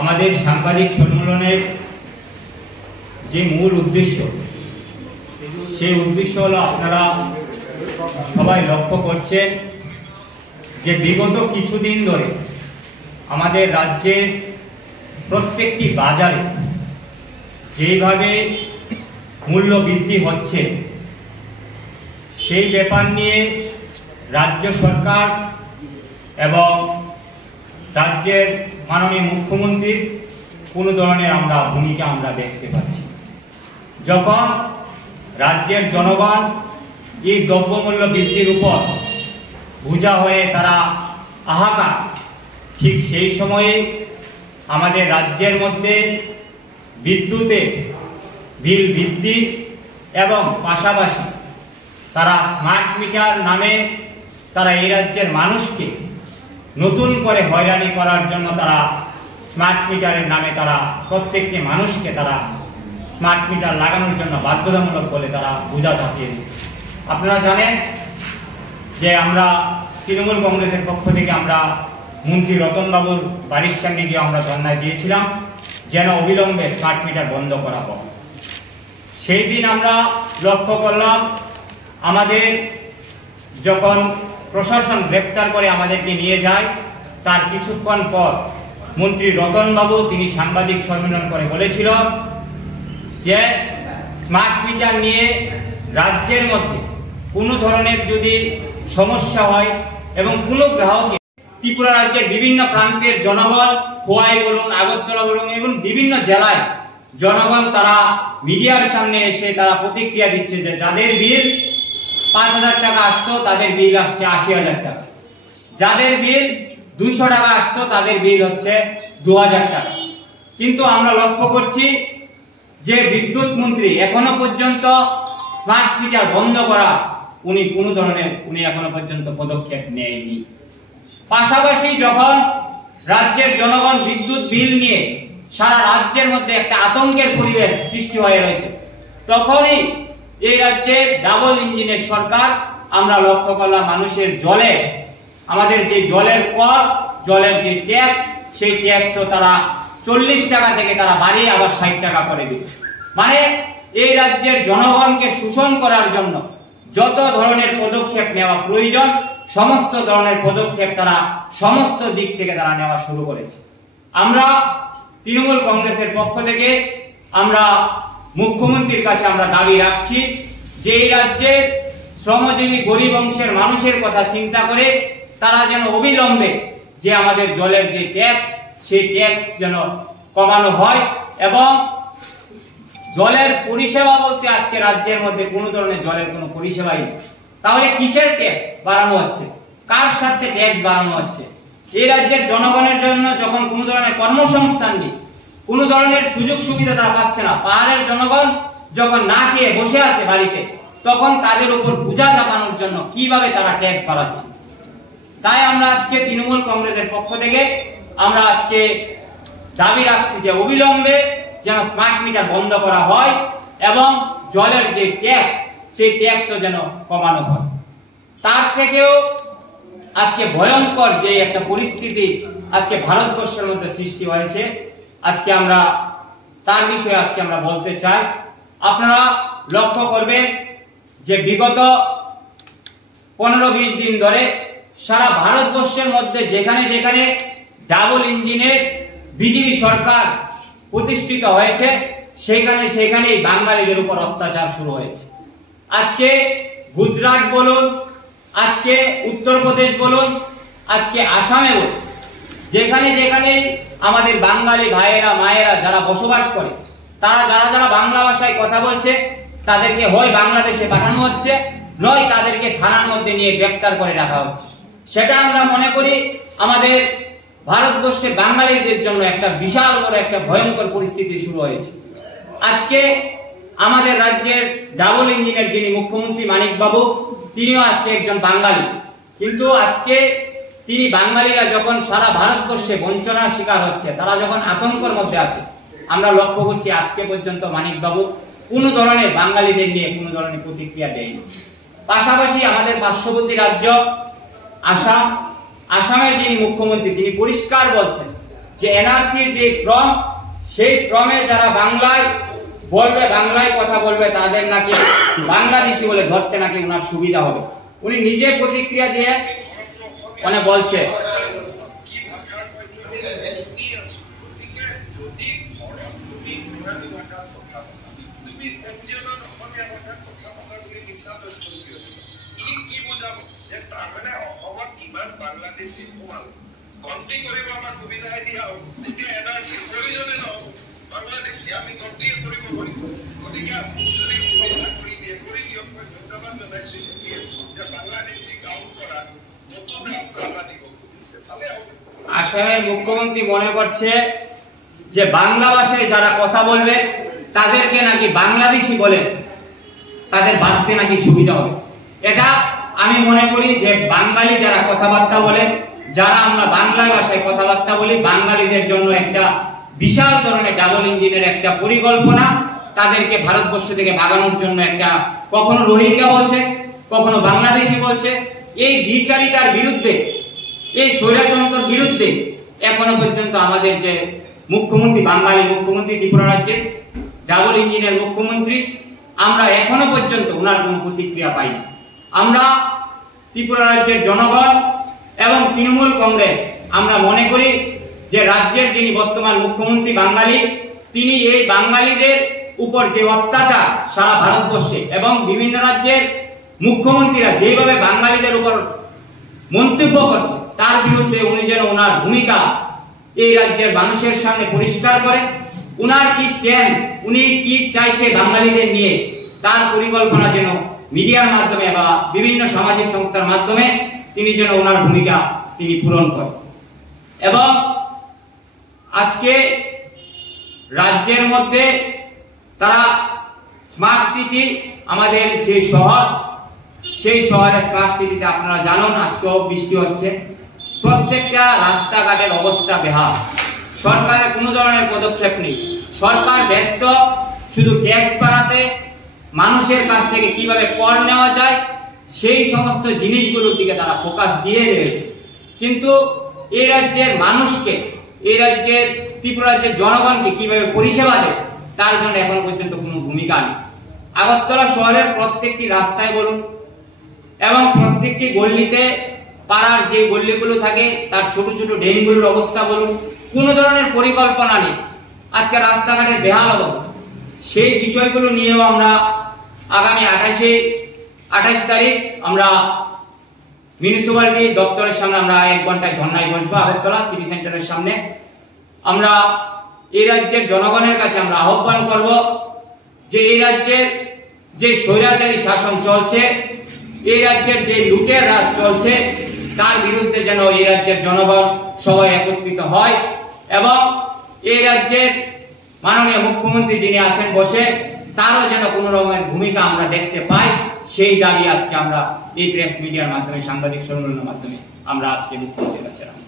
আমাদের সাংবাদিক সম্মেলনের যে মূল উদ্দেশ্য, সেই উদ্দেশ্য হলো আপনারা সবাই লক্ষ্য করছেন যে বিগত কিছুদিন ধরে আমাদের রাজ্যের প্রত্যেকটি বাজারে যেভাবে মূল্য বৃদ্ধি হচ্ছে, সেই ব্যাপার নিয়ে রাজ্য সরকার এবং রাজ্যের মাননীয় মুখ্যমন্ত্রীর কোনো ধরনের ভূমিকা আমরা দেখতে পাচ্ছি। যখন রাজ্যের জনগণ এই দ্রব্যমূল্য বৃদ্ধির উপর বোঝা হয়ে তারা হাহাকার, ঠিক সেই সময়ে আমাদের রাজ্যের মধ্যে বিদ্যুতের বিল বৃদ্ধি এবং পাশাপাশি তারা স্মার্ট মিটার নামে তারা এই রাজ্যের মানুষকে নতুন করে হয়রানি করার জন্য তারা স্মার্ট মিটারের নামে তারা প্রত্যেকটি মানুষকে তারা স্মার্ট মিটার লাগানোর জন্য বাধ্যতামূলক বলে তারা বোঝা চাপিয়ে দিচ্ছে। আপনারা জানেন যে আমরা তৃণমূল কংগ্রেসের পক্ষ থেকে আমরা মন্ত্রী রতনবাবুর বাড়ির সামনে গিয়ে আমরা ধর্ণা দিয়েছিলাম যেন অবিলম্বে স্মার্ট মিটার বন্ধ করা হয়। সেই দিন আমরা লক্ষ্য করলাম আমাদের যখন প্রশাসন গ্রেপ্তার করে আমাদেরকে নিয়ে যায়, তার কিছুক্ষণ পর মন্ত্রী রতনবাবু তিনি সাংবাদিক সম্মেলন করে বলেছিল যে স্মার্ট মিটার নিয়ে রাজ্যের মধ্যে কোনো ধরনের যদি সমস্যা হয় এবং কোনো গ্রাহকের, ত্রিপুরা রাজ্যের বিভিন্ন প্রান্তের জনগণ, খোয়াই বলুন, আগরতলা বলুন এবং বিভিন্ন জেলায় জনগণ তারা মিডিয়ার সামনে এসে তারা প্রতিক্রিয়া দিচ্ছে যে যাদের বিল 5,000 টাকা আসতো তাদের বিল আসছে 80,000 টাকা, যাদের বিল 200 টাকা আসতো তাদের বিল হচ্ছে 2,000 টাকা। কিন্তু আমরা লক্ষ্য করছি যে বিদ্যুৎ মন্ত্রী এখনো পর্যন্ত স্মার্ট মিটার বন্ধ করা উনি কোনো ধরনের এখনো পর্যন্ত পদক্ষেপ নেয়নি। পাশাপাশি যখন রাজ্যের জনগণ বিদ্যুৎ বিল নিয়ে সারা রাজ্যের মধ্যে একটা আতঙ্কের পরিবেশ সৃষ্টি হয়ে রয়েছে, তখনই এই রাজ্যের ডাবল ইঞ্জিনের সরকার আমরা লক্ষ্য করলাম মানুষের জলে, আমাদের যে জলের কর, জলের যে ট্যাক্স, সেই ট্যাক্সও তারা 40 টাকা থেকে তারা বাড়িয়ে আবার 60 টাকা করে দিল। মানে এই রাজ্যের জনগণকে শোষণ করার জন্য যত ধরনের পদক্ষেপ নেওয়া প্রয়োজন সমস্ত ধরনের পদক্ষেপ তারা সমস্ত দিক থেকে তারা নেওয়া শুরু করেছে। আমরা তৃণমূল কংগ্রেসের পক্ষ থেকে আমরা মুখ্যমন্ত্রীর কাছে আমরা দাবি রাখছি যে এই রাজ্যের শ্রমজীবী গরিব অংশের মানুষের কথা চিন্তা করে তারা যেন অবিলম্বে যে আমাদের জলের যে ট্যাক্স, সেই ট্যাক্স যেন কমানো হয় এবং জলের পরিষেবা বলতে আজকে রাজ্যের মধ্যে কোনো ধরনের জলের কোনো পরিষেবাই নেই। তাহলে কিসের ট্যাক্স বাড়ানো হচ্ছে, কার সাথে ট্যাক্স বাড়ানো হচ্ছে? এই রাজ্যের জনগণের জন্য যখন কোনো ধরনের কর্মসংস্থান নেই, কোনো ধরনের সুযোগ সুবিধা তারা পাচ্ছে না, পাহাড়ের জনগণ যখন না খেয়ে বসে আছে বাড়িতে, তখন তাদের উপর বোঝা চাপানোর জন্য কিভাবে তারা ট্যাক্স বাড়াচ্ছে। তাই আমরা আজকে তৃণমূল কংগ্রেসের পক্ষ থেকে আমরা আজকে দাবি রাখছি যে অবিলম্বে যেন স্মার্ট মিটার বন্ধ করা হয় এবং জলের যে ট্যাক্স, সেই ট্যাক্সও যেন কমানো হয়। তার থেকেও আজকে ভয়ঙ্কর যে একটা পরিস্থিতি আজকে ভারতবর্ষের মধ্যে সৃষ্টি হয়েছে, আজকে আমরা তার বিষয়ে আজকে আমরা বলতে চাই। আপনারা লক্ষ্য করবেন যে বিগত 15-20 দিন ধরে সারা ভারতবর্ষের মধ্যে যেখানে যেখানে ডাবল ইঞ্জিনের বিজেপি সরকার প্রতিষ্ঠিত হয়েছে সেখানেই বাঙালিদের উপর অত্যাচার শুরু হয়েছে। আজকে গুজরাট বলুন, আজকে উত্তরপ্রদেশ বলুন, আজকে আসামে বলুন, যেখানে যেখানে আমাদের বাঙালি ভাইয়েরা মায়েরা যারা বসবাস করে, তারা যারা বাংলা ভাষায় কথা বলছে তাদেরকে হয় বাংলাদেশে পাঠানো হচ্ছে, নয় তাদেরকে থানার মধ্যে নিয়ে গ্রেফতার করে রাখা হচ্ছে। সেটা আমরা মনে করি আমাদের ভারতবর্ষের বাঙালিদের জন্য একটা বিশাল বড় একটা ভয়ঙ্কর পরিস্থিতি শুরু হয়েছে। আজকে আমাদের রাজ্যের ডাবল ইঞ্জিনের যিনি মুখ্যমন্ত্রী মানিক বাবু, তিনিও আজকে একজন বাঙালি, কিন্তু আজকে তিনি বাঙালিরা যখন সারা ভারতবর্ষে বঞ্চনার শিকার হচ্ছে, তারা যখন আতঙ্কের মধ্যে আছে, আমরা লক্ষ্য করছি আজকে পর্যন্ত মানিক বাবু কোনো ধরনের বাঙালিদের নিয়ে কোনো ধরনের প্রতিক্রিয়া দেয়নি। পাশাপাশি আমাদের পার্শ্ববর্তী রাজ্য আসাম, আসামের যিনি মুখ্যমন্ত্রী তিনি পরিষ্কার বলছেন যে এনআরসির যে ফর্ম, সেই ফর্মে যারা বাংলায় বলবে, বাংলায় কথা বলবে, তাদের নাকি বাংলাদেশি বলে ধরতে নাকি ওনার সুবিধা হবে। উনি নিজে প্রতিক্রিয়া দিয়ে মানে বলছে বাংলাদেশী সমাজ গন্তি কৰিব আমাৰ সুবিধাই দিয়া হ'ব, তেতিয়া এনআৰচি প্ৰয়োজনে নহ'ব, বাংলাদেশী আমি গন্তি কৰিব পাৰিম। গতিকে যদি সুবিধা কৰি দিয়ে কৰি দিয়ক। মই ধন্যবাদ জনাইছো যে বাংলাদেশী কাউন্ট কৰা নতুন ৰাস্তা এটা দিব খুজিছে, ভালে হ'ব। আসামের মুখ্যমন্ত্রী মনে করছে যে বাংলা ভাষায় যারা কথা বলবে তাদেরকে নাকি বাংলাদেশি বলে তাদের বাঁচতে নাকি সুবিধা হবে। এটা আমি মনে করি যে বাঙালি যারা কথাবার্তা বলে, যারা আমরা বাংলা ভাষায় কথাবার্তা বলি, বাঙালিদের জন্য একটা বিশাল ধরনের ডাবল ইঞ্জিনের একটা পরিকল্পনা, তাদেরকে ভারতবর্ষ থেকে ভাগানোর জন্য একটা কখনো রোহিঙ্গা বলছে, কখনো বাংলাদেশি বলছে। এই দ্বিচারিতার বিরুদ্ধে, এই স্বৈরতন্ত্রের বিরুদ্ধে এখনো পর্যন্ত আমাদের যে মুখ্যমন্ত্রী, বাঙালি মুখ্যমন্ত্রী, ত্রিপুরা রাজ্যের ডাবল ইঞ্জিনের মুখ্যমন্ত্রী, আমরা এখনো পর্যন্ত ওনার কোনো প্রতিক্রিয়া পাইনি। আমরা ত্রিপুরা রাজ্যের জনগণ এবং তৃণমূল কংগ্রেস আমরা মনে করি যে রাজ্যের যিনি বর্তমান মুখ্যমন্ত্রী বাঙালি, তিনি এই বাঙালিদের উপর যে অত্যাচার সারা ভারতবর্ষে এবং বিভিন্ন রাজ্যের মুখ্যমন্ত্রীরা যেভাবে বাঙালিদের উপর মন্তব্য করছে, তার বিরুদ্ধে উনি যেন ওনার ভূমিকা এই রাজ্যের মানুষের সামনে পরিষ্কার করে, উনার কি স্ট্যান্ড, উনি কি চাইছে বাঙালিদের নিয়ে, তার পরিকল্পনা যেন মিডিয়ার মাধ্যমে বা বিভিন্ন সামাজিক সংস্থার মাধ্যমে তিনি যেন ওনার ভূমিকা তিনি পূরণ করেন। এবং আজকে রাজ্যের মধ্যে তারা স্মার্ট সিটি, আমাদের যে শহর, সেই শহরে স্মার্ট সিটিতে আপনারা জানেন আজকেও বৃষ্টি হচ্ছে, প্রত্যেকটা রাস্তাঘাটের অবস্থা বেহাল, সরকারের কোনো ধরনের পদক্ষেপ নেই। সরকার ব্যস্ত শুধু ট্যাক্স বাড়াতে, মানুষের কাছ থেকে কিভাবে কর নেওয়া যায় সেই সমস্ত জিনিসগুলোর দিকে তারা ফোকাস দিয়ে রয়েছে। কিন্তু এই রাজ্যের মানুষকে, এই রাজ্যের ত্রিপুরা রাজ্যের জনগণকে কিভাবে পরিষেবা দেয় তার জন্য এখনো পর্যন্ত কোনো ভূমিকা নেই। আগরতলা শহরের প্রত্যেকটি রাস্তায় বলুন এবং প্রত্যেকটি গল্লিতে, পাড়ার যে গল্লিগুলো থাকে তার ছোট ছোট ড্রেনগুলোর অবস্থা বলুন, কোনো ধরনের পরিকল্পনা নেই। আজকে রাস্তাঘাটের বেহাল অবস্থা, সেই বিষয়গুলো নিয়েও আমরা আগামী 28 তারিখ আমরা মিউনিসিপ্যালিটি দপ্তরের সামনে আমরা 1 ঘন্টায় ধর্নায় বসবো, আগরতলা সিটি সেন্টারের সামনে। আমরা এই রাজ্যের জনগণের কাছে আমরা আহ্বান করব যে এই রাজ্যের যে স্বৈরাচারী শাসন চলছে, এই রাজ্যের যে লুটের রাজ চলছে, তার বিরুদ্ধে যেন এই রাজ্যের জনগণ সবাই একত্রিত হয় এবং এই রাজ্যের মাননীয় মুখ্যমন্ত্রী যিনি আছেন বসে, তারও যেন কোনো রকমের ভূমিকা আমরা দেখতে পাই, সেই দাবি আজকে আমরা এই প্রেস মিডিয়ার মাধ্যমে, সাংবাদিক সম্মেলনের মাধ্যমে আমরা আজকে মুখ্যমন্ত্রীর কাছে রাখি।